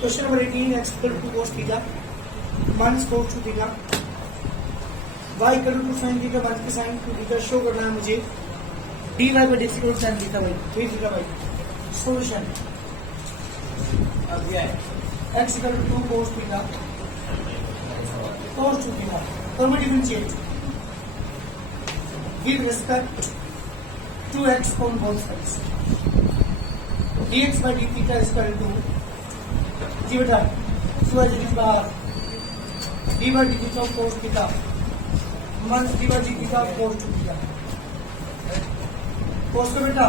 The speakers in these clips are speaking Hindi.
Question number 18 x equal to cos theta minus cos 2 theta y equal to sin theta minus के sin 2 थीटा शो करना है मुझे dy by dx equal to sin थीटा बाय 3 थीटा बाय सॉल्यूशन अब ये x equal to cos theta cos 2 theta और मैं differentiate with respect to x on both sides dx by d theta is equal to जी बेटा टू एच डी बार D by D theta cos theta minus D by D theta cos 2 theta cos का बेटा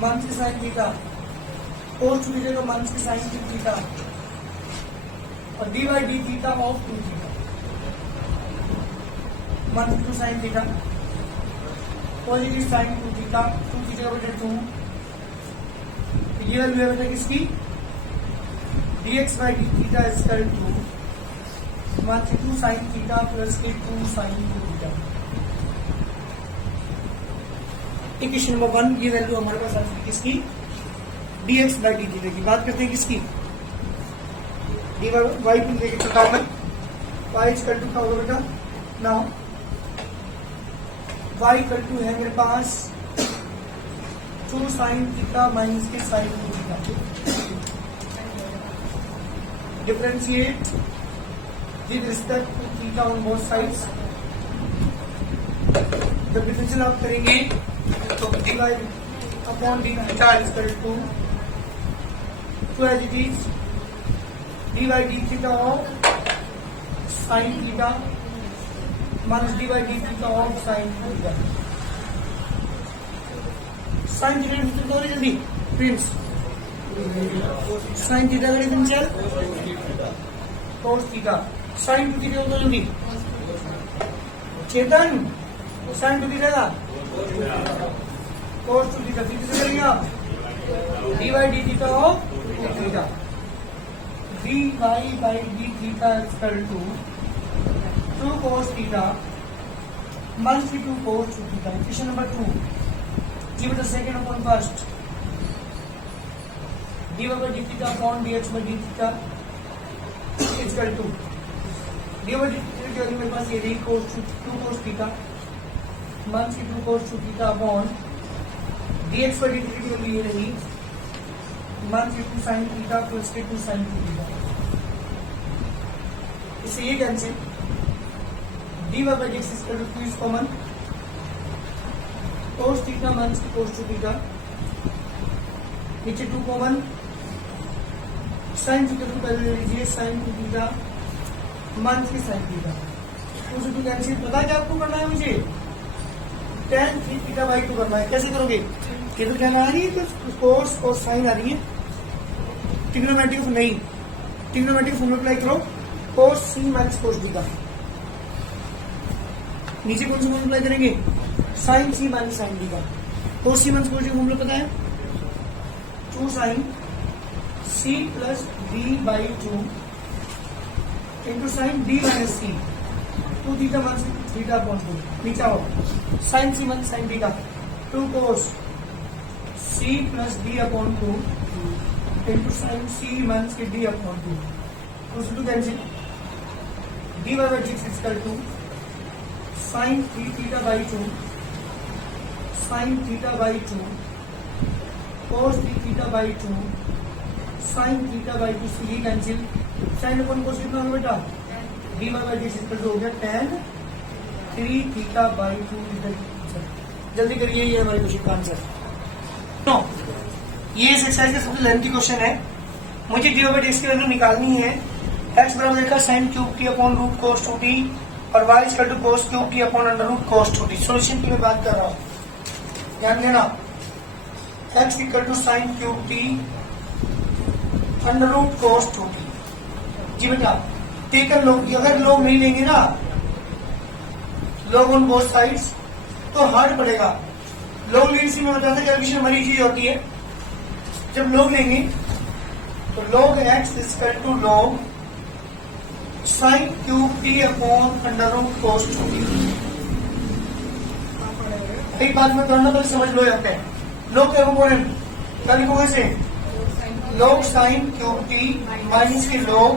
माइनस के sin थीटा cos 2 थीटा का माइनस के sin 2 थीटा और D by D theta of 2 theta minus 2 sin theta positive sin 2 theta 2 theta बटे 2 ये वैल्यू है बेटा किसकी dx by d theta is equal to 2 sin theta plus 2 sin 2 theta। Equation number 1 ये वैल्यू हमारे पास आती है किसकी dx by d theta की। बात करते हैं किसकी dy y को लेके चलता हूं मैं y is equal to क्या होगा बेटा नाउ y इक्वल टू है मेरे पास 2 sin theta माइनस के sin 2 theta differentiate with respect to theta on both sides। जब डिफरेंशियल आप करेंगे तो dy upon d theta is equal to as it is dy d theta of sin theta minus dy d theta of sin theta। sin theta differential करो जल्दी प्रिंस sin थीटा का differential cos theta sin 2 theta होगा जल्दी चेतन sin 2 थीटा का cos 2 थीटा फिर से करेंगे आप dy d theta of theta dy by d theta is equal to 2 cos theta minus 2 cos 2 theta. Equation number 2 जी बेटा second upon first dy by d theta upon dx by d theta is equal to dy by d theta की वैल्यू मेरे पास ये रही cos 2 cos theta minus 2 cos 2 theta upon dx by d theta की वैल्यू ये रही minus 2 sin theta plus 2 sin 2 theta। इससे ये cancel dy by dx is equal to 2 is common cos theta minus cos 2 theta नीचे 2 कॉमन साइन थीटा को पहले लीजिए साइन 2 थीटा माइनस की साइन थीटा उसे तो कैंसिल पता है क्या आपको करना है मुझे tan 3 थीटा बाई 2 करना है। कैसे करोगे ये तो कहना आ रही है तो कोस और साइन आ रही है ट्रिग्नोमेट्रिक नहीं ट्रिग्नोमेट्रिक फॉर्मूला अप्लाई करो कोस सी माइनस कोस डी का नीचे कौन सा फॉर्मूला अप्लाई करेंगे साइन सी माइनस साइन डी का कोस सी माइनस कोस डी फॉर्मूला पता है 2 sin c plus d by 2 into sin d minus c 2 theta minus theta upon 2 नीचे आओ sin c minus sin d का 2 cos c plus d upon 2 into sin c minus d upon 2 तो उसको cancel dy by dx is equal to sin 3 theta by 2 sin theta by 2 cos 3 theta by 2 sin theta by 2 से ये कैंसिल sin अपन cos कितना होगा बेटा dy by dx equal to हो गया tan 3 theta by 2 जल्दी करिए ये हमारे क्वेश्चन का आंसर तो ये इस एक्सरसाइज का सबसे लेंथी क्वेश्चन है मुझे dy by dx की वैल्यू निकालनी है x बराबर देखा sin cube t upon root cos 2t और y equal to cos cube t upon under root cos 2t। Solution की मैं बात कर रहा हूँ ध्यान देना x equal to sine cube T under root cos 2t जी बेटा टेकन लोग अगर लोग नहीं लेंगे ना लोग ऑन बोथ साइड्स तो हार्ड पड़ेगा। लोग लेने से मैं बताता कैलकुलेशन हमारी चीज होती है जब लोग लेंगे तो log x equal to log sine cube T upon under root cos 2t। एक बात मैं करना पहले समझ लो यहाँ पे लोग क्या कंपोनेंट क्या लिखोगे से log sin cube T minus के log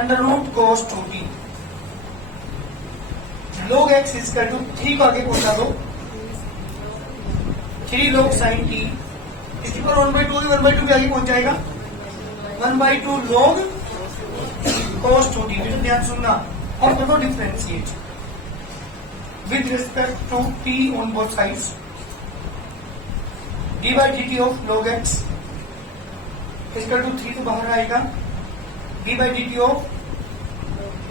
under root cos 2t। log x is कर टू 3 को आगे पहुंचा दो, 3 log sin t, इसके ऊपर 1/2 1/2 भी आगे पहुंच जाएगा, 1/2 log cos 2t। बेटा ध्यान सुनना और दोनों differentiate with respect to t on both sides, dy dt of log x इसका टू 3 तो बाहर आएगा, dy dt of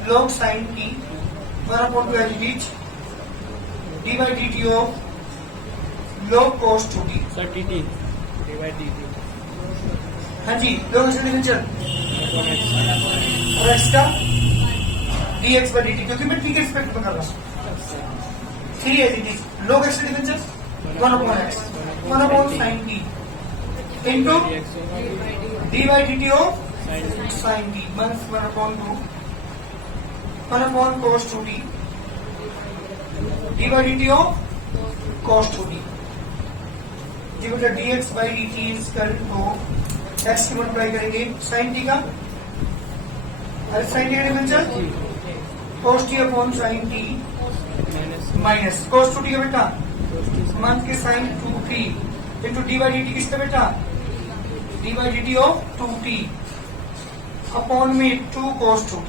log sin t 1/2 as it is, dy dt of log cos 2t। Sir dt dy dt हाँ जी, log x का डिफरेंशियल और x का dx by dt, क्योंकि मैं t के रिस्पेक्ट में कर रहा हूँ, 3 as it is, log x का differential 1/x 1/sin t into dy dt of sin t minus 1/2 1/cos 2t dy dt of cos 2t। जी बेटा dx by dt इसकर तो x की मल्टीप्लाई करेंगे sin t का, अरे sin t का differential cos t upon sin t minus cos 2t का बेटा मान के sin 2t into dy dt किसका बेटा dy dt of 2t upon में 2 cos 2t।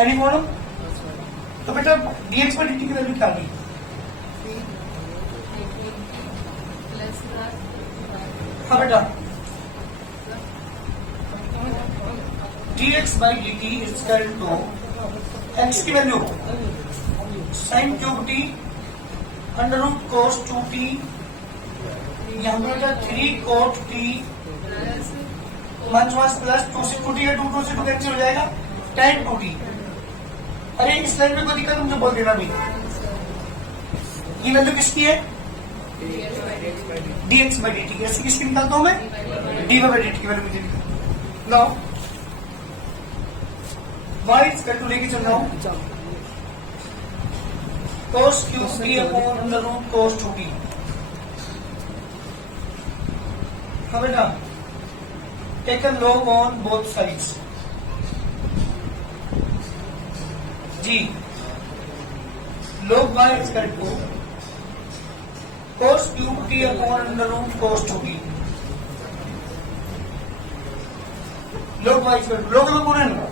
Any problem? तो बेटा dx पर dt की वैल्यू क्या होगी? हाँ बेटा dx by dt is equal to x की वैल्यू sin cube t under root cos 2t, यहाँ पर बेटा 3 cot t माइनस प्लस 2 से 2t है, 2 से 2 कैंसिल हो जाएगा, tan 2t। अरे इस लाइन में कोई दिक्कत मुझे बोल देना भी, ये वैल्यू किसकी है dx by dt, ऐसे किसकी निकालता हूं मैं dy by dt की वैल्यू मुझे निकाल। नाउ y इक्वल टू लेके चल रहा हूं cos cube t upon under root cos 2t। हाँ बेटा take a log on both sides जी, log y is equal to cos cube t upon under root cos 2t। log y is equal to log कौन है ना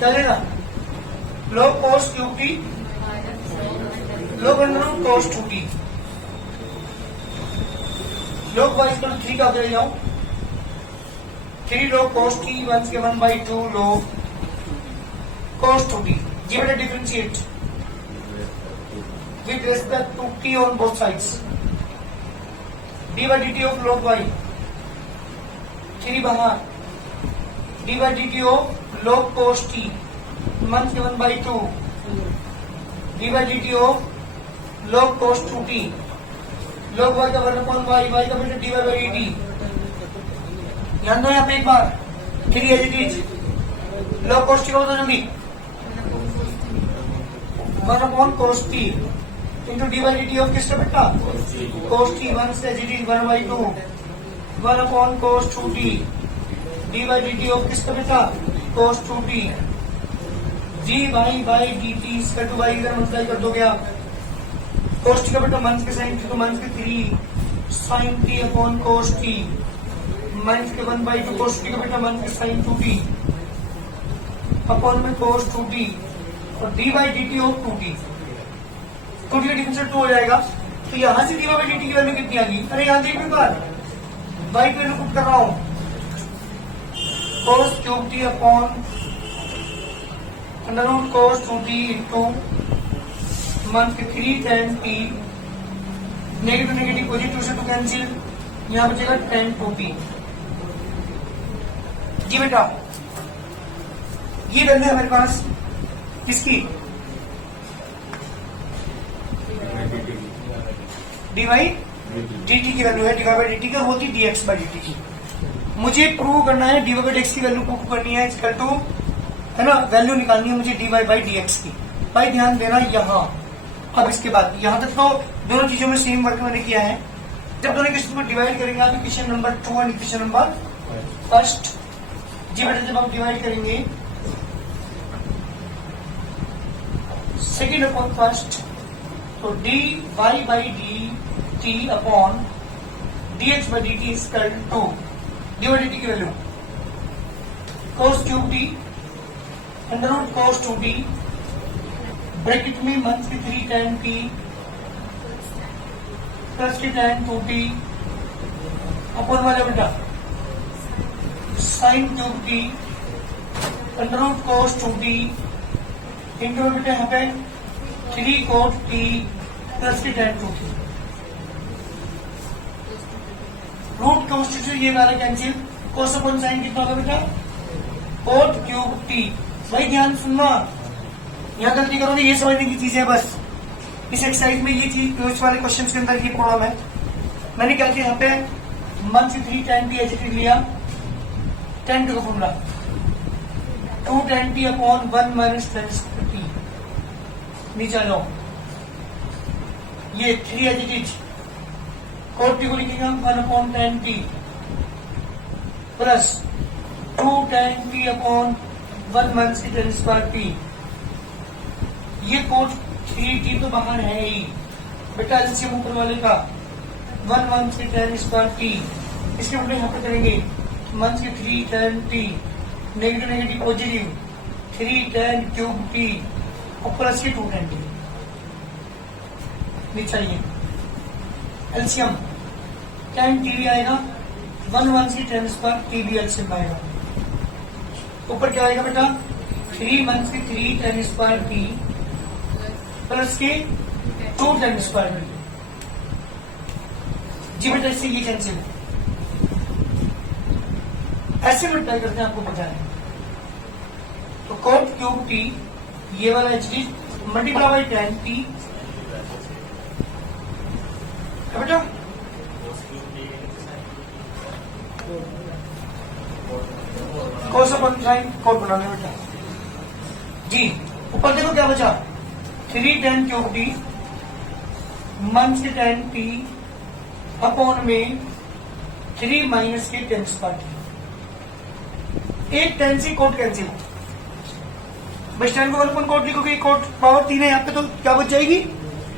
चलेगा, log cos cube t log under root cos 2t, log y is equal to 3 का उधर जाओ, 3 log cos t 1 के 1/2 log cos 2t। जी बेटा differentiate with respect to t on both sides, dy dt of log y 3 बाहर, dy dt of log cos t 1 के 1/2 dy dt of log cos 2t, log y का 1/y, y का बेटा dy by dt। ध्यान दो यहाँ पे एक बार, 3 as it is, log cos t का होता जल्दी 1/cos t into dy dt of किसका बेटा cos t 1 से as it is 1/2 1/cos 2t dy dt of किसका बेटा cos 2t g y by dt इसका 2y इधर मल्टीप्लाई कर दोगे आप, cos t का बेटा माइनस के sin t तो माइनस के 3 sin t upon cos t minus के 1/2 cos t का बेटा माइनस के sin 2t अपॉन में cos 2t और dy dt of 2t, 2t का डिफरेंशियल 2 हो जाएगा, तो यहां से dy by dt की वैल्यू कितनी आ गई? अरे यहां देख एक बार y की वैल्यू पुट कर रहा हूं, cos cube t upon under root cos 2t into मान के 3 tan t, negative negative positive से 2 कैंसिल, यहां बचेगा tan 2t। जी बेटा ये वैल्यू है हमारे पास किसकी dy dt की वैल्यू है, dy by dt का होती dx by dt की। मुझे प्रूव करना है dy by dx की वैल्यू प्रूव करनी है, इसका टू है ना, वैल्यू निकालनी है मुझे dy by dx की। भाई ध्यान देना यहाँ, अब इसके बाद यहाँ तक तो दोनों चीजों में सेम वर्क मैंने किया है, जब दोनों इक्वेशन को डिवाइड करेंगे आप इक्वेशन नंबर 2 और इक्वेशन नंबर फर्स्ट। जी बेटा जब आप डिवाइड करेंगे सेकेंड अपॉन फर्स्ट, तो dy by dt अपॉन dx by dt is equal to dy by dt की value cos cube t under root cos 2t bracket में मंथ की 3 tan t प्लस की tan 2t अपॉन वाला बेटा sine cube t under root cos 2t into में बेटा यहाँ पे 3 cos t प्लस की tan 2t रूट कॉन्स्टिट्यूट ये वाला कैंसिल, cos अपॉन साइन कितना होगा बेटा cot क्यूब t। भाई ध्यान सुनना, यहाँ गलती करोगे ये समझने की चीज है बस। इस एक्सरसाइज में ये चीज इस वाले क्वेश्चन के अंदर ये प्रॉब्लम है। मैंने क्या किया यहाँ पे मन से 3 tan t एच लिया, tan t का formula 2 tan t upon 1 minus tan t, नीचे आ जाओ ये 3 एच इट cot t को लिखेंगे हम 1 upon tan t plus 2 tan t upon 1 minus की tan स्क्वायर t। ये cot 3t तो बाहर है ही बेटा, एलसीएम ऊपर वाले का 1 माइनस की tan स्क्वायर t, इसके उल्टे यहाँ पे करेंगे माइनस की 3 tan t negative negative positive 3 tan cube t और प्लस की 2 tan t नीचे आइए। एलसीएम tan t भी आएगा 1 माइनस की tan स्क्वायर t भी एलसीएम आएगा। ऊपर क्या आएगा बेटा 3 माइनस की 3 tan स्क्वायर t प्लस के 2 tan स्क्वायर t। जी बेटा इससे ये कैंसिल, ऐसे मल्टीप्लाई करते हैं आपको पता है। तो cot क्यूब t ये वाला H D multiply by tan t बेटा cos अपॉन साइन cot बना लें बेटा जी। ऊपर देखो क्या बचा 3 tan क्यूब t माइनस के tan t अपॉन में 3 माइनस के tan स्क्वायर t। एक tan से cot कैंसिल, बस tan को 1 अपॉन cot लिखोगे, cot पावर 3 है यहाँ पे तो क्या बच जाएगी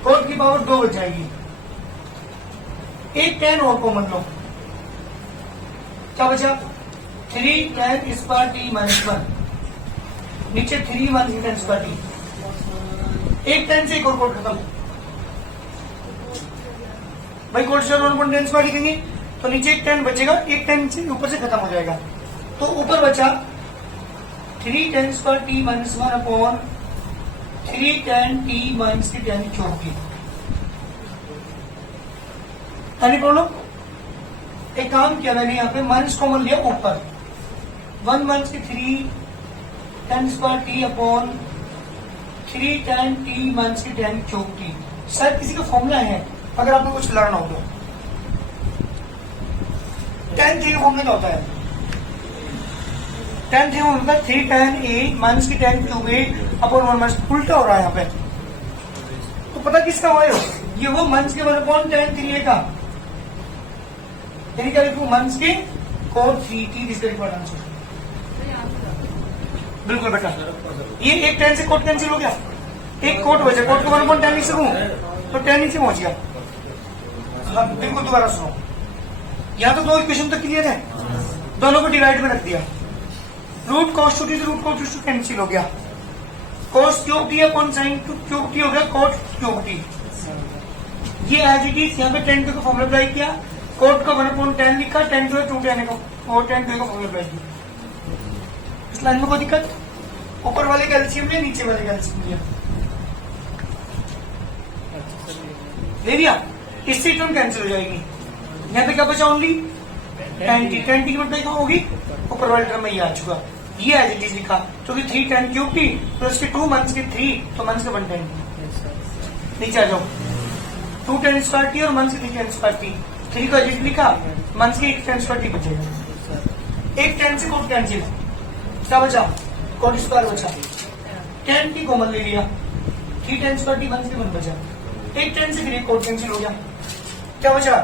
cot की पावर 2 बच जाएगी। एक tan और कॉमन लो, क्या बचा 3 tan स्क्वायर t माइनस 1, नीचे 3 माइनस tan स्क्वायर t। एक tan से एक और कोट खत्म भाई, कोट से 1 tan स्क्वायर लिखेंगे तो नीचे एक tan बचेगा, एक tan से ऊपर से खत्म हो जाएगा। तो ऊपर बचा 3 tan square t minus 1 upon 3 tan t minus की tan cube t। Any problem? एक काम किया मैंने यहाँ पे माइनस कॉमन लिया ऊपर 1 माइनस की 3 tan square t upon 3 tan t minus की tan क्यूब t। शायद किसी का फॉर्मूला है, अगर आपको कुछ लर्न हो तो। tan 3 का फॉर्मूला क्या होता है? tan 3 का होता है 3 tan a माइनस की tan cube a upon 1 minus, उल्टा हो रहा है यहाँ पे। तो पता किसका हुआ ये वो माइनस के 1 अपॉन tan 3a का, यानी क्या लिखूं माइनस के cot 3t this correct answer. बिल्कुल बेटा, ये एक tan से cot कैंसिल हो गया, एक cot बचा, cot को 1 अपॉन tan लिख सकूं तो tan नीचे पहुंच गया। हाँ बिल्कुल, दोबारा सुनो, यहाँ तो 2 इक्वेशन तो क्लियर है, दोनों को डिवाइड में रख दिया, रूट cos 2t से रूट cos 2t कैंसिल हो गया, cos cube t upon sine cube t हो गया cot क्यूब t। ये एज इट इज यहाँ पे tan का फॉर्मूला अप्लाई किया, cot का 1 अपॉन tan लिखा, tan को 2 tan का और tan का फॉर्मूला अप्लाई किया। इस लाइन में कोई दिक्कत? ऊपर वाले का एलसीएम लिया, नीचे वाले का एलसीएम लिया, ले लिया, इससे टर्म कैंसिल हो जाएगी। यहाँ पे क्या बचा only tan t, tan t की मतलब क्या होगी ऊपर वाले टर्म में ये आ चुका, ये एज इट इज लिखा, क्योंकि 3 tan क्यूब t प्लस के 2 माइनस के 3 तो माइनस के 1 tan t। नीचे आ जाओ 2 tan स्क्वायर t और माइनस के 3 tan स्क्वायर t, 3 को एज इट लिखा, माइनस के 1 tan स्क्वायर t बचेगा। एक tan से कोट कैंसिल, क्या बचा कोट स्क्वायर बचा, tan t कॉमन ले लिया, 3 tan स्क्वायर t माइनस के 1 बचा, एक tan से फिर एक कोट कैंसिल हो गया, क्या बचा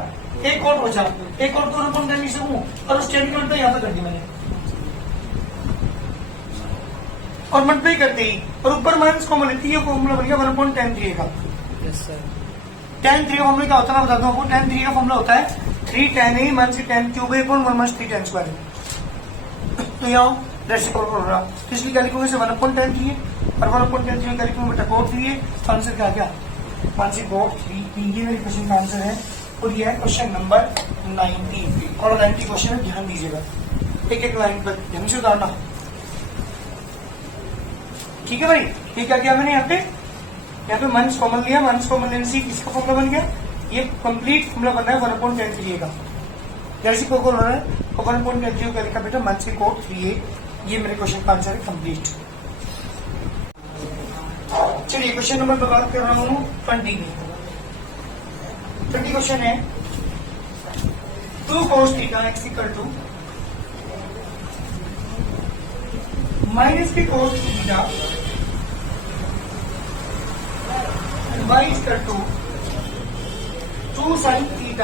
एक और बचा, एक और तो 1/10 लिख सकूं और उस 10 की मल्टीप्लाई यहाँ पे कर दी मैंने और मल्टीप्लाई करते ही और ऊपर माइनस कॉमन लेती है, फॉर्मूला बन गया 1/10 का। Yes, sir. tan 3 का फॉर्मूला क्या होता है मैं बताता हूँ आपको। tan 3 का फॉर्मूला होता है 3 tan a minus 10 cube a upon 1 minus 3 tan square. तो यहाँ रेसिप्रोकल हो रहा, तो इसलिए क्या लिखोगे 1/10 है और 1/10 का लिखूंगा बेटा cot 3 है। तो आंसर क्या गया, आंसर cot 3। ये मेरे क्वेश्चन का आंसर है और ये है क्वेश्चन नंबर 90 और 90 क्वेश्चन है, ध्यान दीजिएगा एक एक लाइन पर ध्यान से उतारना, ठीक है भाई। ये क्या किया मैंने यहाँ पे माइनस कॉमन लिया, माइनस कॉमन लेने से इसका फॉर्मूला बन गया, ये कंप्लीट फॉर्मूला बन रहा है 1/10 का। जैसे कोको हो रहा है 1/10 का लिखा बेटा माइनस cot 3a। ये मेरे क्वेश्चन का आंसर है कंप्लीट। चलिए क्वेश्चन नंबर पर बात कर रहा हूँ 20 क्वेश्चन है 2 cos θ x equal to minus k cos θ y equal to 2 sin θ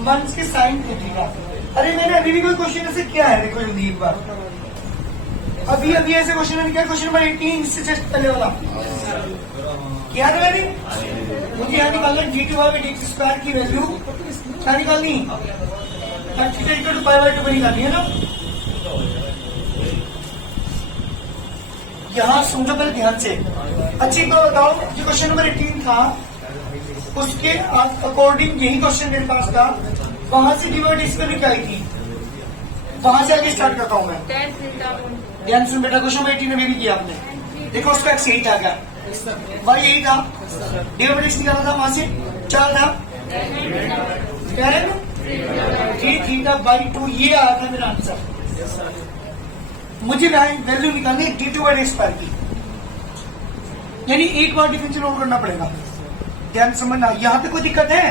minus के sin 2θ। अरे मैंने अभी भी कोई क्वेश्चन ऐसे किया है, देखो जल्दी एक बार। अभी ऐसे क्वेश्चन मैंने क्या, क्वेश्चन नंबर 18 इससे जस्ट पहले वाला क्या था मैंने, मुझे यहाँ निकालना d2/dx² की वैल्यू क्या निकालनी, θ π/2 पर निकालनी है ना। यहाँ समझो पहले ध्यान से अच्छी बात बताओ, जो क्वेश्चन नंबर 18 था उसके अकॉर्डिंग यही क्वेश्चन मेरे पास था, वहां से d/dx पर क्या आई थी, वहां से आगे स्टार्ट करता हूँ मैं। ध्यान सुन बेटा, क्वेश्चन नंबर 18 में भी किया आपने, देखो उसका एक्स यही था क्या, वाई यही था, d/dx निकाला था वहां से, क्या था 3θ/2, ये आया था मेरा आंसर। मुझे वैल्यू निकालनी d2/dx² की, यानी एक बार डिफरेंशियल और करना पड़ेगा। ध्यान समझना, यहाँ पे कोई दिक्कत है,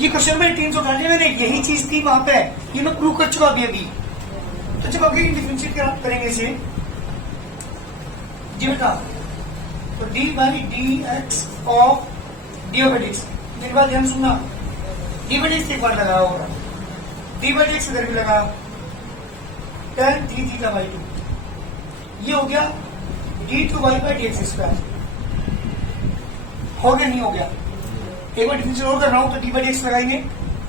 ये क्वेश्चन में 300 उठा लिया मैंने, यही चीज थी वहां पे, ये मैं प्रूव कर चुका अभी। तो जब आगे डिफरेंशिएट करेंगे इसे जी बेटा, तो d/dx ऑफ d/dx। मेरी बात ध्यान सुनना, d/dx एक बार लगाओ, d/dx इधर भी लगा, tan 3θ/2 ये हो गया d2y/dx²। हो गया नहीं हो गया, एक बार डिफरेंशियल और कर रहा हूं तो d/dx लगाएंगे,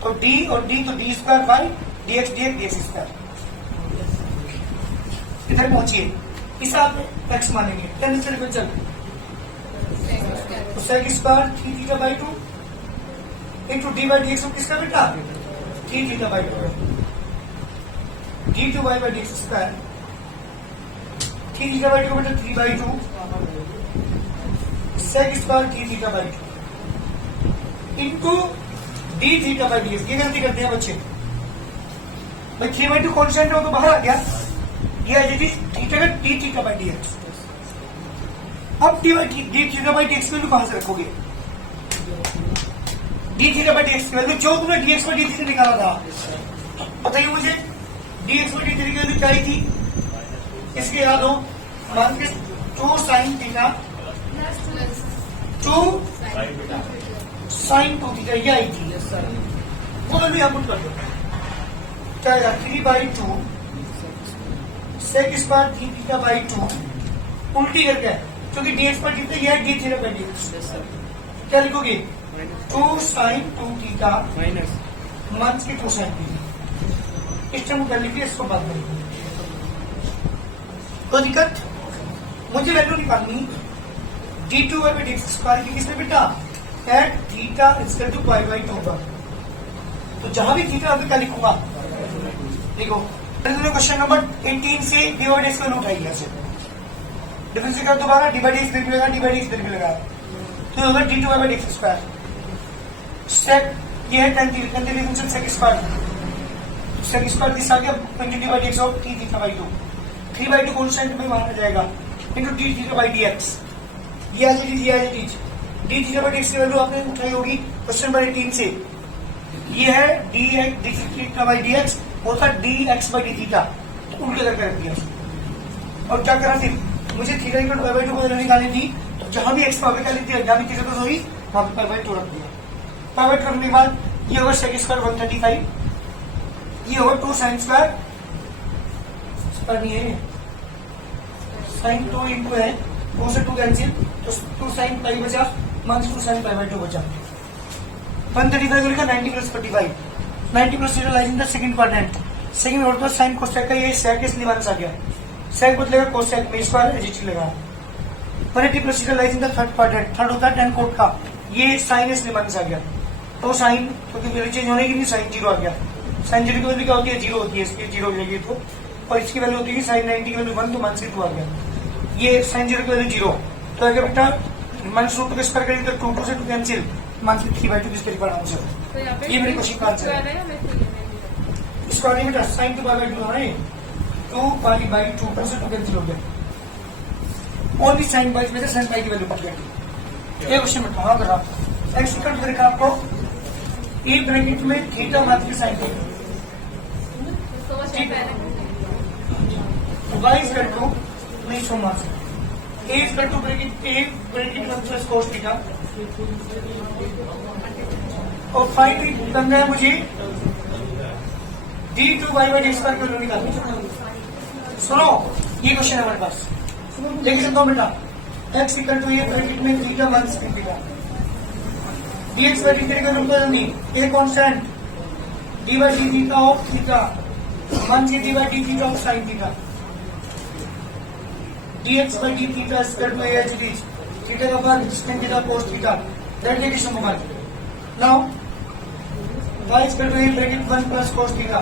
तो d और d तो d²/dx² इधर पहुंचिए, इसे आप x मानेंगे, tan से डिफरेंशियल तो sec² 3θ/2 इंटू d/dx किसका बेटा 3θ/2 d2y/dx² 3θ/2 बेटा 3/2 sec² 3θ/2 इंटू dθ/dx। ये गलती करते हैं बच्चे भाई, 3/2 कॉन्स्टेंट हो तो बाहर आ गया, ये है थीटा का dθ/dx। अब dθ/dx की वैल्यू कहां से रखोगे, dθ/dx की वैल्यू जो तुमने dx/dt से निकाला था, बताइए मुझे dx/dt की वैल्यू क्या आई थी, इसके याद हो, मान के 2 sin θ 2 sin 2θ ये आई थी, वो वैल्यू यहाँ पुट कर दो, क्या 3/2 sec² 3θ/2 उल्टी करके, क्योंकि dx/dt ये है dθ/dx। क्या लिखोगे 2 sin 2θ माइनस के 2 sin 2θ। इस टाइम कर लीजिए, इसको बात करेंगे, कोई दिक्कत। मुझे वैल्यू निकालनी d2y/dx² की किसमें बेटा, एट θ = π/2 पर। तो जहां भी थीटा अभी क्या लिखूंगा, देखो क्वेश्चन नंबर 18 से d/dx को उठाई ऐसे डिफरेंशिएट कर, दोबारा d/dx इधर भी लगा, d/dx इधर भी लगा, तो होगा d2y/dx²। सेक ये है tan डिफरेंशियल sec² किस आ गया d/dx और 3θ/2 3/2 कॉन्स्टेंट में माना जाएगा इंटू dθ/dx। ये आज dθ/dx की वैल्यू आपने उठाई होगी क्वेश्चन नंबर 18 से, ये है dθ/dx और था dx/dθ, तो उल्टे करके रख दिया। और क्या करा फिर, मुझे थीटा = π/2 को वैल्यू निकालनी थी, तो जहां भी x पर क्या लिख दिया, जहां भी थीटा तो सॉरी वहां पर π/2 रख दिया। पाइवट करने के बाद ये होगा सेक स्क्वायर 135, ये होगा 2 साइन स्क्वायर नहीं है, साइन 2 इंटू है, 2 से 2 कैंसिल, तो 2 साइन पाई बचा, माइनस 2 साइन पाई बाई 2 बचा। 135 लिखा 90 plus 45, 90 plus lies in the second quadrant, second order sine cosec का ये सेक इसलिए माइनस आ गया, सेक बदलेगा कोसेक में स्क्वायर एच चलेगा। 180 plus lies in the third quadrant, third होता है tan कोट का, ये साइन इसलिए माइनस आ गया, तो साइन क्योंकि वैल्यू चेंज होने की नहीं, साइन 0 आ गया, साइन 0 की वैल्यू क्या होती है 0 होती है, इसकी 0 हो जाएगी तो, और इसकी वैल्यू होती है साइन 90 की वैल्यू 1, तो माइनस 2 आ गया, ये साइन 0 की वैल्यू 0, तो आगे बेटा माइनस रूट के स्क्वायर करेंगे तो 2 से 2 कैंसिल, माइनस 3/2 किसके रिकॉर्ड आंसर, ये मेरे क्वेश्चन का आंसर है। इसका नहीं बेटा साइन 2 बाई 2 है, 2 पाई बाई 2 से 2 कैंसिल हो गया, ओनली साइन बाई में से साइन पाई की वैल्यू पड़ गई। ये क्वेश्चन बेटा हाँ करा एक्स इक्वल टू देखा आपको ए ब्रैकेट में थीटा मात्र के sine theta, y is equal to नहीं Soma a is equal to bracket में प्लस cos थीटा, और फाइनली करना है मुझे d2y/d स्क्वायर की वैल्यू निकालनी। सुनो ये क्वेश्चन है हमारे पास, लेकिन सुनो बेटा x इक्वल टू ये ब्रैकेट में theta minus theta, dx by D theta का रूप नहीं, a constant d by D theta of theta मान के d by D theta of sine theta, dx by d theta is equal to a as it is, theta का मान sin theta cos theta, that is addition moment. Now y is equal to a bracket 1 plus cos theta,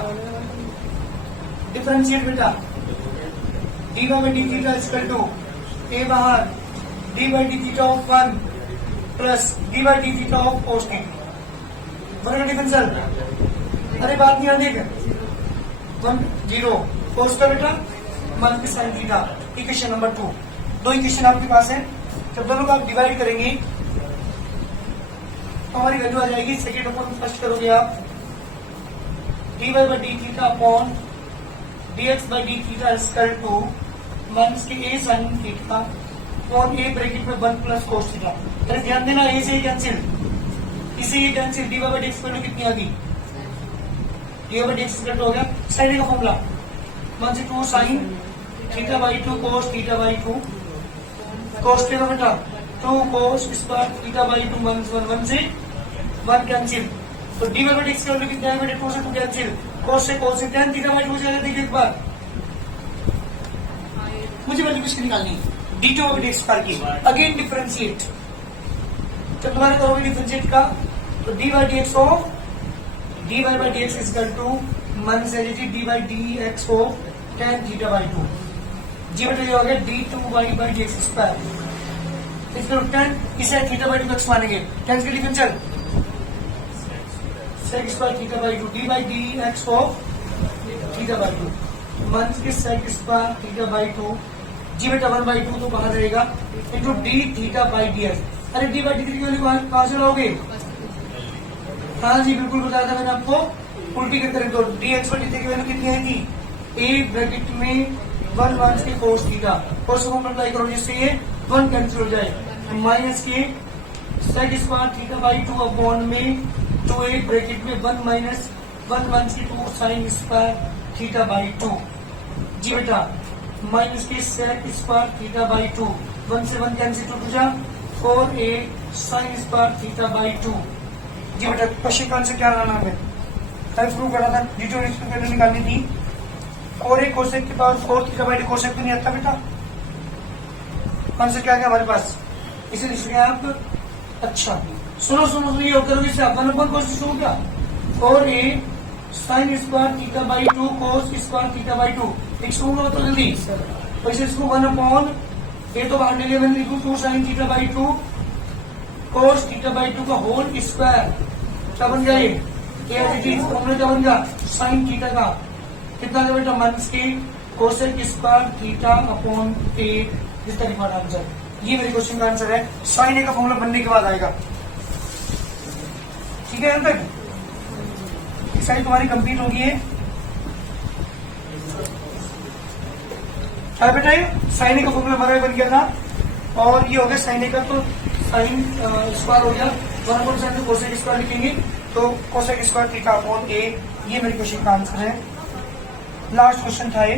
differentiate बेटा, dy by d theta is equal to a बाहर d by d theta of 1 plus d by d theta of cos theta, बराबर डिफरेंशियल, अरे बात नहीं आने का 1 0 cos का बेटा मान के sin theta, equation number 2, 2 equation आपके पास है, जब दोनों को आप डिवाइड करेंगे तो हमारी वैल्यू आ जाएगी, सेकेंड अपॉन फर्स्ट करोगे आप dy by D theta upon dx by D theta equal to minus के a sine theta upon a bracket में 1 प्लस cos थीटा। अरे ध्यान देना a से कैंसिल, इसे ये cancel, dy by dx value कितनी आ गई, dy by dx equal to हो गया साइन का फॉर्मूला 1 से 2 sine theta by 2 cos theta by 2, cos theta बेटा 2 cos square theta by 2 minus 1 से 1 कैंसिल, तो डी बाई डी की वैल्यू कितना है बेटे 2 से 2 कैंसिल, cos से cos से tan थीटा बाई 2 हो जाएगा। देखिए एक बार मुझे वैल्यू किसकी निकालनी है, d2 बाई डी स्क्वायर की, अगेन डिफरेंशिएट, जब तुम्हारे करोगे डिफरेंशिएट का तो डी बाई डी एक्स हो D by D X equal to minus D by D X हो tan थीटा बाई 2, जी बेटा ये हो गया d2y by D X square, इसको tan इसे थीटा बाई 2 एक्स मानेंगे, tan के differential sec square theta by 2 d by D X of theta by 2 minus के sec स्क्वायर थीटा बाई 2, जी बेटा 1/2 तो बाहर रहेगा into d theta by D x. अरे d बाई डी थीटा की वैल्यू कहां से लाओगे, हाँ जी बिल्कुल बताया था मैंने आपको, उल्टी करके रख दो, D x by D theta की वैल्यू कितनी आएगी, ए ब्रैकेट में 1 minus k cos theta, cos को मल्टीप्लाई करो जिससे ये 1 कैंसिल हो जाए, माइनस के sec square theta by 2 upon में 2a ब्रैकेट में 1 माइनस 1 के 2 साइन स्क्वायर थीटा बाई 2, जी बेटा माइनस के sec स्क्वायर थीटा बाई 2, 1 से 1 कैंसिल टू जा 4a sign square theta by 2, जी बेटा क्वेश्चन का आंसर क्या लाना है, कल प्रूव करा था डिटोरेशन की वैल्यू निकालनी थी, और एक कोसेक के पावर 4 थीटा बाई कोसेक तो नहीं आता बेटा, आंसर क्या गया हमारे पास, इसे लिख रहे हैं आप। अच्छा सुनो सुनो सुनो, ये करोगे इससे आप 1 कोशिश हो गया, और a sine square theta by 2 cos square theta by 2, एक सौ तो जल्दी, और इसे इसको 1 अपॉन ए तो बाहर ले मैंने लिखू 2 sine theta by 2 cos theta by 2 का होल स्क्वायर, क्या बन गया ये हमने क्या बन गया साइन थीटा का, कितना का बेटा माइनस के कोसेक स्क्वायर थीटा अपॉन ए, इसका रिकॉर्ड आंसर, ये मेरे क्वेश्चन का आंसर है, साइन ए का फॉर्मूला बनने के बाद आएगा, ठीक है अंत तक साइन तुम्हारी कंप्लीट होगी है, क्या बेटा ये साइन ए का फॉर्मूला हमारा बन गया था, और ये हो गया साइन ए का, तो साइन स्क्वायर हो गया वन अपॉन साइन को कोसेक स्क्वायर लिखेंगे तो कोसेक स्क्वायर थीटा अपॉन ए, ये मेरे क्वेश्चन का आंसर है। लास्ट क्वेश्चन था ये